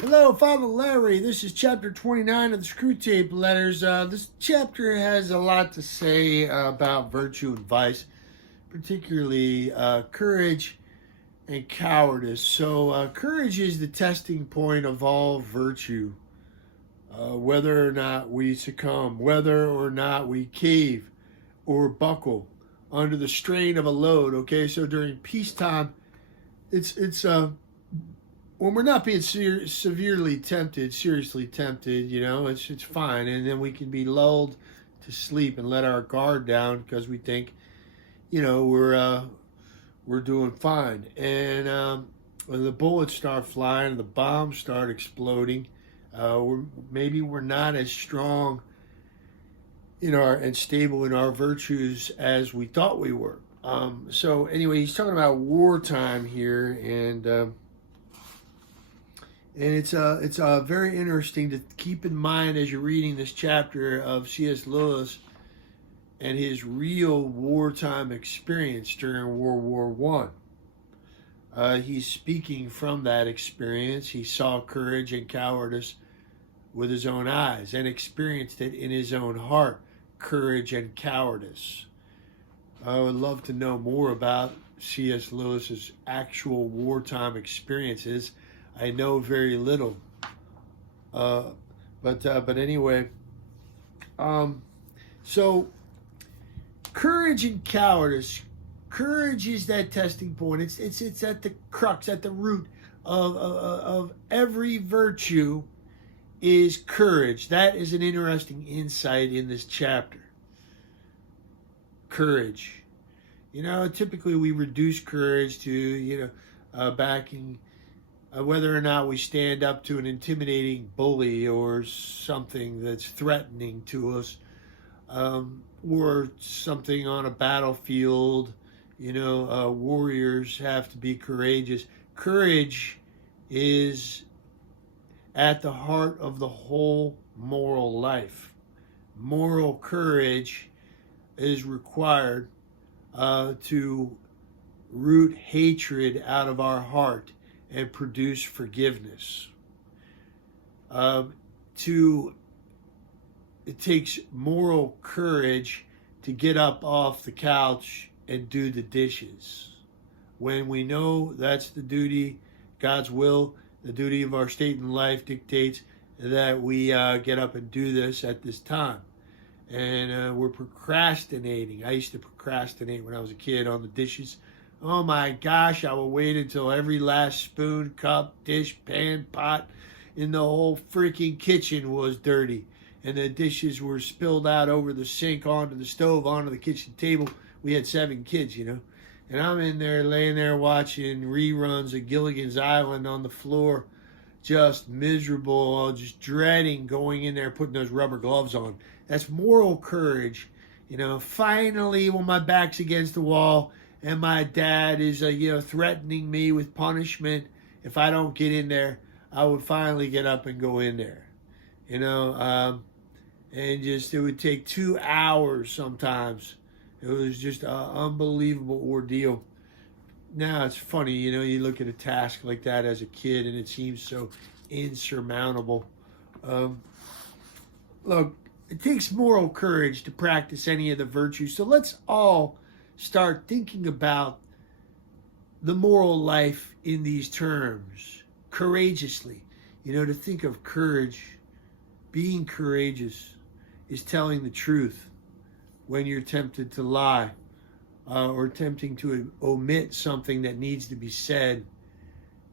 Hello, Father Larry. This is chapter 29 of the Screwtape Letters. This chapter has a lot to say about virtue and vice, particularly courage and cowardice. So, courage is the testing point of all virtue, whether or not we succumb, whether or not we cave or buckle under the strain of a load. Okay, so during peacetime, it's when we're not being severely tempted, seriously tempted, it's fine, and then we can be lulled to sleep and let our guard down because we think, we're doing fine. And when the bullets start flying, the bombs start exploding, maybe we're not as strong and stable in our virtues as we thought we were. So anyway, he's talking about wartime here, and it's very interesting to keep in mind as you're reading this chapter of C.S. Lewis and his real wartime experience during World War I. He's speaking from that experience. He saw courage and cowardice with his own eyes and experienced it in his own heart, courage and cowardice. I would love to know more about C.S. Lewis's actual wartime experiences. I know very little, but anyway. So courage and cowardice. Courage is that testing point. It's at the crux, at the root of every virtue is courage. That is an interesting insight in this chapter. Courage. Typically we reduce courage to backing. Whether or not we stand up to an intimidating bully or something that's threatening to us, or something on a battlefield, warriors have to be courageous. Courage is at the heart of the whole moral life. Moral courage is required to root hatred out of our heart and produce forgiveness. It takes moral courage to get up off the couch and do the dishes. When we know that's the duty, God's will, the duty of our state in life dictates that we get up and do this at this time. And we're procrastinating. I used to procrastinate when I was a kid on the dishes. Oh my gosh, I would wait until every last spoon, cup, dish, pan, pot in the whole freaking kitchen was dirty. And the dishes were spilled out over the sink, onto the stove, onto the kitchen table. We had 7 kids, And I'm in there, laying there watching reruns of Gilligan's Island on the floor, just miserable, just dreading going in there, putting those rubber gloves on. That's moral courage. Finally, when my back's against the wall, and my dad is, threatening me with punishment if I don't get in there, I would finally get up and go in there, and just, it would take 2 hours sometimes. It was just an unbelievable ordeal. Now it's funny, you look at a task like that as a kid and it seems so insurmountable. Look, it takes moral courage to practice any of the virtues, so let's all start thinking about the moral life in these terms, courageously. To think of courage, being courageous is telling the truth when you're tempted to lie, or tempting to omit something that needs to be said,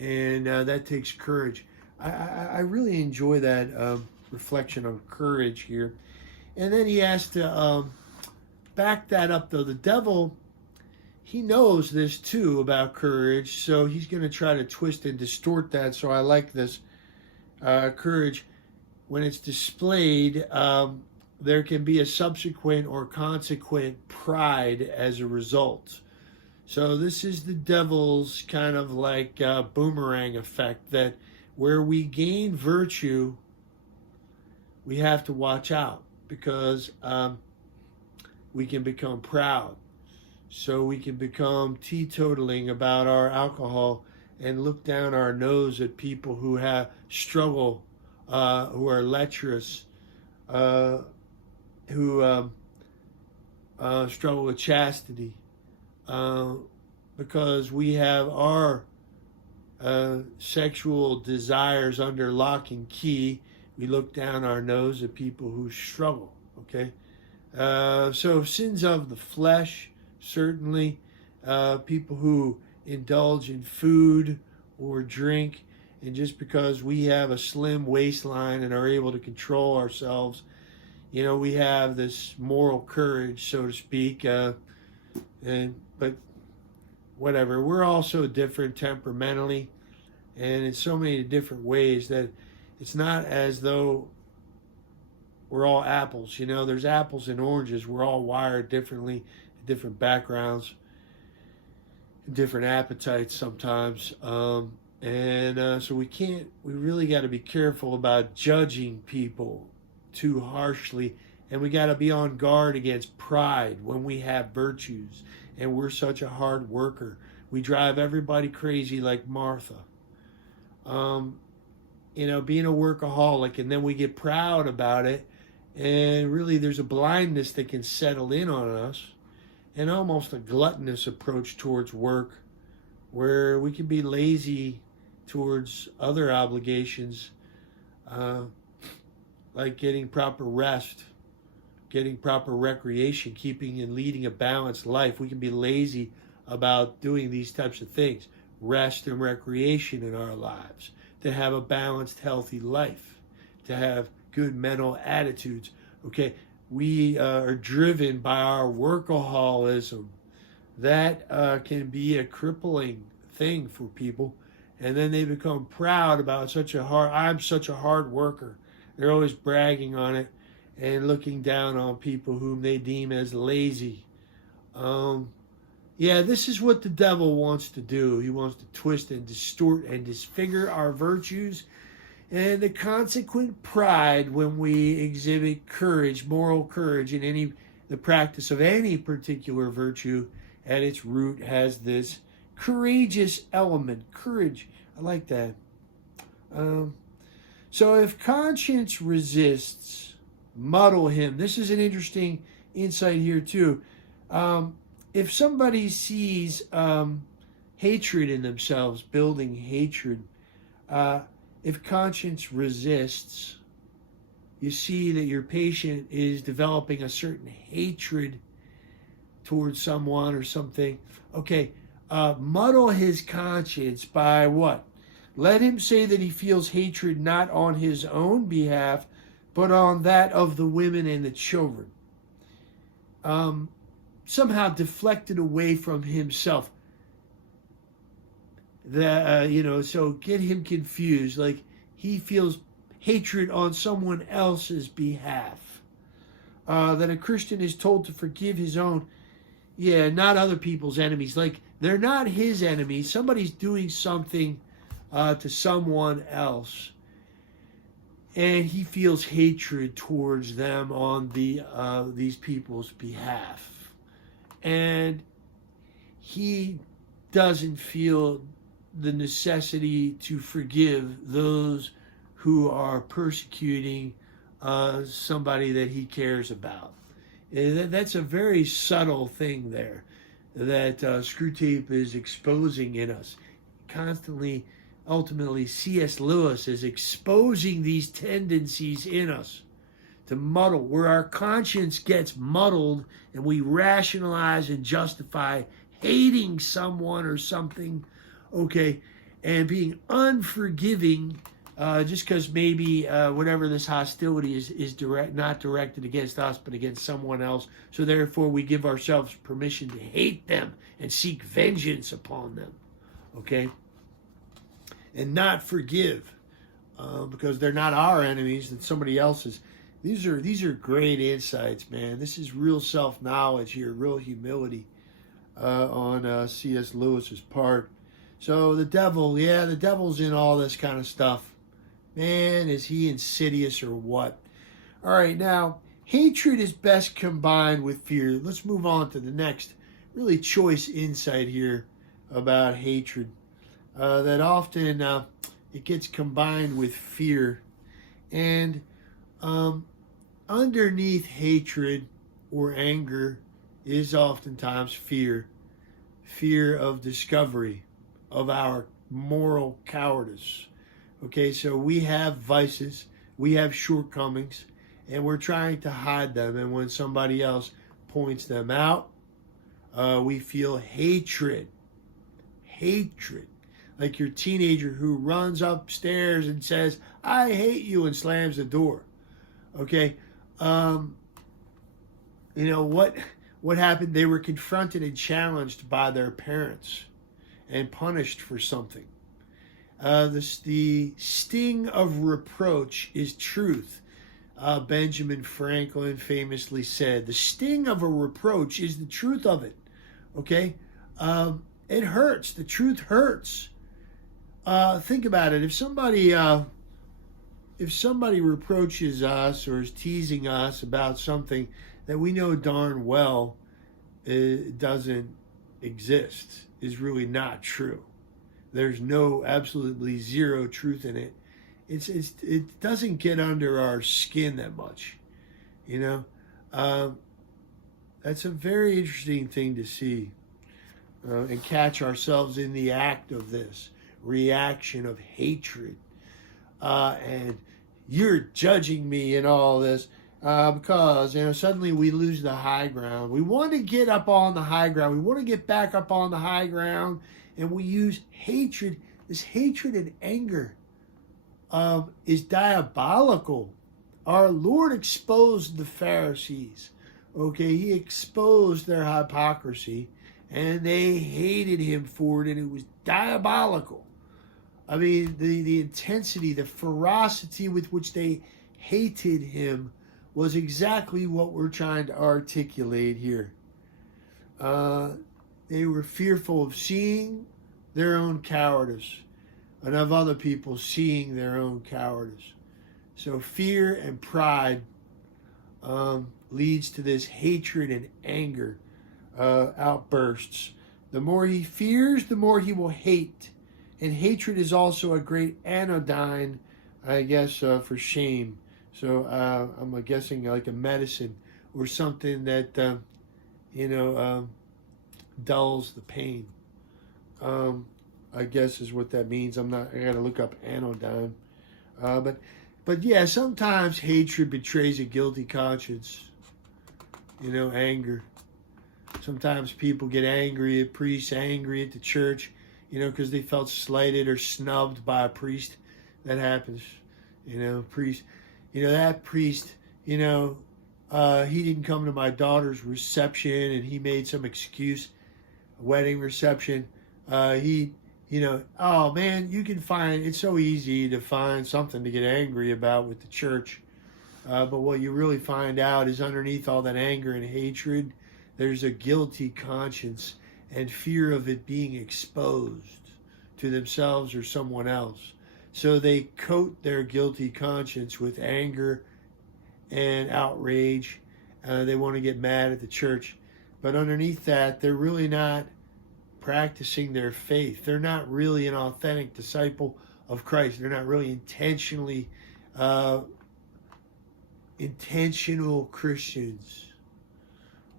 and that takes courage. I really enjoy that reflection on courage here. And then he has to back that up, though. The devil, he knows this too about courage, so he's going to try to twist and distort that. So I like this. Courage, when it's displayed, there can be a subsequent or consequent pride as a result. So this is the devil's kind of like boomerang effect, that where we gain virtue, we have to watch out, because we can become proud. So we can become teetotaling about our alcohol and look down our nose at people who have struggle, who are lecherous, who struggle with chastity, because we have our sexual desires under lock and key. We look down our nose at people who struggle, okay? So sins of the flesh, certainly. People who indulge in food or drink, and just because we have a slim waistline and are able to control ourselves, you know, we have this moral courage, so to speak. But whatever, we're all so different temperamentally and in so many different ways that it's not as though we're all apples. You know, there's apples and oranges. We're all wired differently, different backgrounds, different appetites sometimes. So we really got to be careful about judging people too harshly, and we got to be on guard against pride when we have virtues and we're such a hard worker. We drive everybody crazy like Martha. You know, being a workaholic, and then we get proud about it, and really there's a blindness that can settle in on us, and almost a gluttonous approach towards work, where we can be lazy towards other obligations, like getting proper rest, getting proper recreation, keeping and leading a balanced life. We can be lazy about doing these types of things, rest and recreation in our lives, to have a balanced, healthy life, to have good mental attitudes. Okay, we are driven by our workaholism. That can be a crippling thing for people, and then they become proud about I'm such a hard worker. They're always bragging on it and looking down on people whom they deem as lazy. Yeah, this is what the devil wants to do. He wants to twist and distort and disfigure our virtues, and the consequent pride when we exhibit courage, moral courage, in the practice of any particular virtue at its root has this courageous element. Courage, I like that. So if conscience resists, muddle him. This is an interesting insight here too. If somebody sees hatred in themselves, building hatred, if conscience resists, you see that your patient is developing a certain hatred towards someone or something. Okay, muddle his conscience by what? Let him say that he feels hatred not on his own behalf, but on that of the women and the children. Somehow deflected away from himself. So get him confused, like he feels hatred on someone else's behalf. That a Christian is told to forgive his own, not other people's enemies. Like they're not his enemies. Somebody's doing something to someone else, and he feels hatred towards them on these people's behalf. And he doesn't feel the necessity to forgive those who are persecuting somebody that he cares about. And that's a very subtle thing there that Screwtape is exposing in us. Constantly, ultimately, C.S. Lewis is exposing these tendencies in us to muddle, where our conscience gets muddled and we rationalize and justify hating someone or something, okay, and being unforgiving just because maybe whatever this hostility is not directed against us but against someone else. So therefore we give ourselves permission to hate them and seek vengeance upon them, okay, and not forgive because they're not our enemies and somebody else's. These are great insights, man. This is real self-knowledge here, real humility on C.S. Lewis's part. So the devil's in all this kind of stuff. Man, is he insidious or what? All right, now, hatred is best combined with fear. Let's move on to the next really choice insight here about hatred. that often it gets combined with fear. And underneath hatred or anger is oftentimes fear. Fear of discovery, of our moral cowardice. Okay, so we have vices, we have shortcomings, and we're trying to hide them. And when somebody else points them out, we feel hatred. Hatred. Like your teenager who runs upstairs and says, "I hate you," and slams the door. Okay, what happened? They were confronted and challenged by their parents and punished for something. The sting of reproach is truth. Benjamin Franklin famously said, "The sting of a reproach is the truth of it." Okay, it hurts. The truth hurts. Think about it. If somebody reproaches us or is teasing us about something that we know darn well it doesn't exist, is really not true. There's absolutely zero truth in it. It doesn't get under our skin that much, That's a very interesting thing to see and catch ourselves in the act of this reaction of hatred and you're judging me and all this because suddenly we lose the high ground. We want to get up on the high ground. We want to get back up on the high ground, and we use hatred. This hatred and anger is diabolical. Our Lord exposed the Pharisees. Okay, he exposed their hypocrisy, and they hated him for it, and it was diabolical. I mean, the intensity, the ferocity with which they hated him was exactly what we're trying to articulate here. They were fearful of seeing their own cowardice and of other people seeing their own cowardice. So fear and pride leads to this hatred and anger outbursts. The more he fears, the more he will hate. And hatred is also a great anodyne, I guess, for shame. So I'm guessing like a medicine or something that, dulls the pain. I guess is what that means. I got to look up anodyne. But yeah, sometimes hatred betrays a guilty conscience. Anger. Sometimes people get angry at priests, angry at the church, because they felt slighted or snubbed by a priest. That happens. Priest. That priest, he didn't come to my daughter's reception and he made some excuse, wedding reception. Oh man, it's so easy to find something to get angry about with the church. But what you really find out is underneath all that anger and hatred, there's a guilty conscience and fear of it being exposed to themselves or someone else. So they coat their guilty conscience with anger and outrage. They want to get mad at the church. But underneath that, they're really not practicing their faith. They're not really an authentic disciple of Christ. They're not really intentional Christians.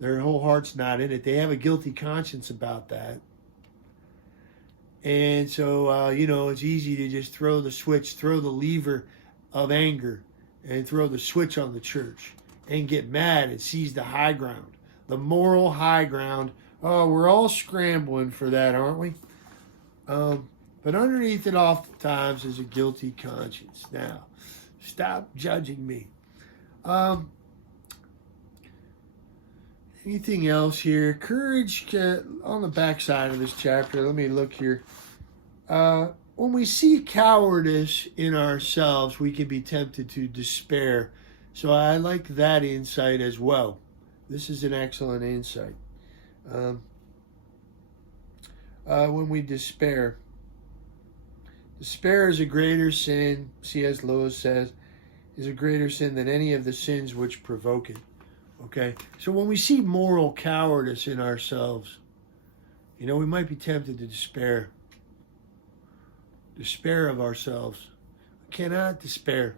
Their whole heart's not in it. They have a guilty conscience about that. And so, it's easy to just throw the lever of anger and throw the switch on the church and get mad and seize the high ground, the moral high ground. Oh, we're all scrambling for that, aren't we? But underneath it oftentimes is a guilty conscience. Now, stop judging me. Anything else here? Courage, on the backside of this chapter, let me look here. When we see cowardice in ourselves, we can be tempted to despair. So I like that insight as well. This is an excellent insight. When we despair is a greater sin, C.S. Lewis says, is a greater sin than any of the sins which provoke it. Okay, so when we see moral cowardice in ourselves, we might be tempted to despair. despair of ourselves. We cannot despair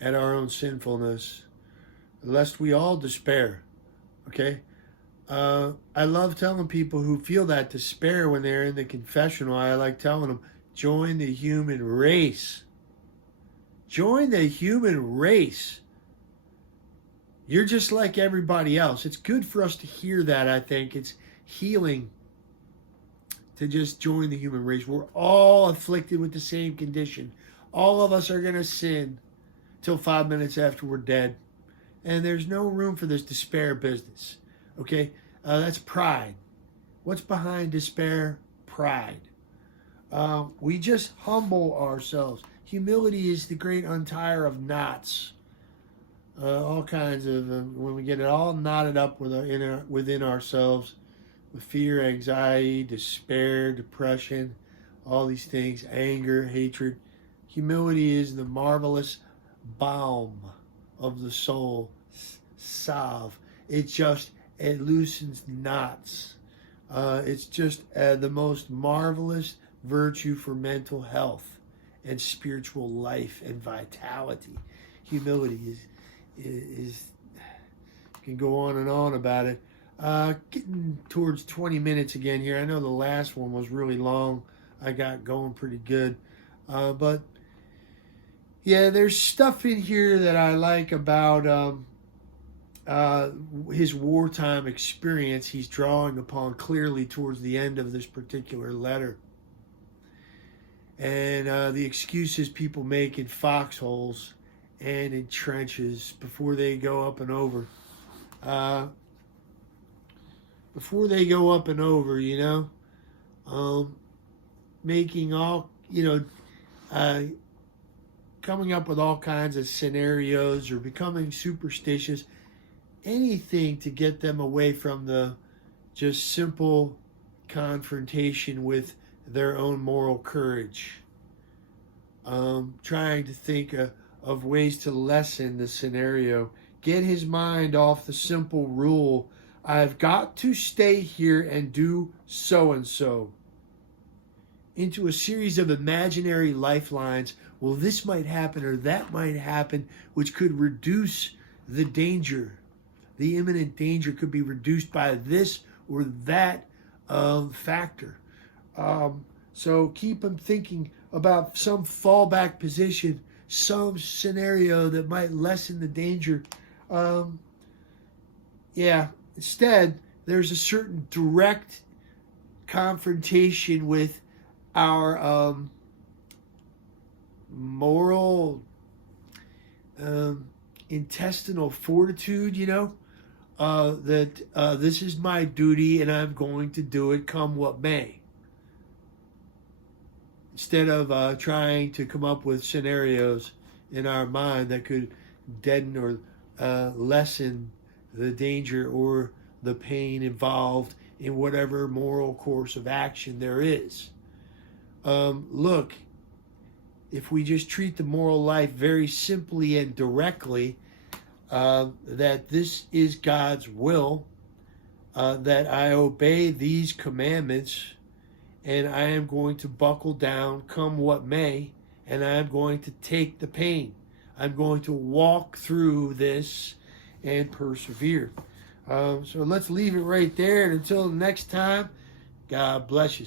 at our own sinfulness, lest we all despair. Okay? I love telling people who feel that despair when they're in the confessional. I like telling them, join the human race. Join the human race. You're just like everybody else. It's good for us to hear that, I think. It's healing to just join the human race. We're all afflicted with the same condition. All of us are going to sin till 5 minutes after we're dead. And there's no room for this despair business. Okay? That's pride. What's behind despair? Pride. We just humble ourselves. Humility is the great untier of knots. All kinds of, when we get it all knotted up within ourselves, with fear, anxiety, despair, depression, all these things, anger, hatred. Humility is the marvelous balm of the soul, salve. It loosens knots. It's just the most marvelous virtue for mental health and spiritual life and vitality. Humility is can go on and on about it. Getting towards 20 minutes again here. I know the last one was really long. I got going pretty good. But yeah, there's stuff in here that I like about his wartime experience he's drawing upon clearly towards the end of this particular letter. And the excuses people make in foxholes and in trenches before they go up and over. Making all, coming up with all kinds of scenarios or becoming superstitious, anything to get them away from the just simple confrontation with their own moral courage. Trying to think of ways to lessen the scenario. Get his mind off the simple rule, I've got to stay here and do so-and-so, into a series of imaginary lifelines. Well, this might happen or that might happen, which could reduce the danger. The imminent danger could be reduced by this or that factor. So keep them thinking about some fallback position, some scenario that might lessen the danger. Instead, there's a certain direct confrontation with our moral intestinal fortitude, that this is my duty and I'm going to do it come what may. Instead of trying to come up with scenarios in our mind that could deaden or lessen the danger or the pain involved in whatever moral course of action there is. Look, if we just treat the moral life very simply and directly, that this is God's will, that I obey these commandments, and I am going to buckle down come what may, and I am going to take the pain. I'm going to walk through this and persevere. So let's leave it right there, and until next time, God bless you.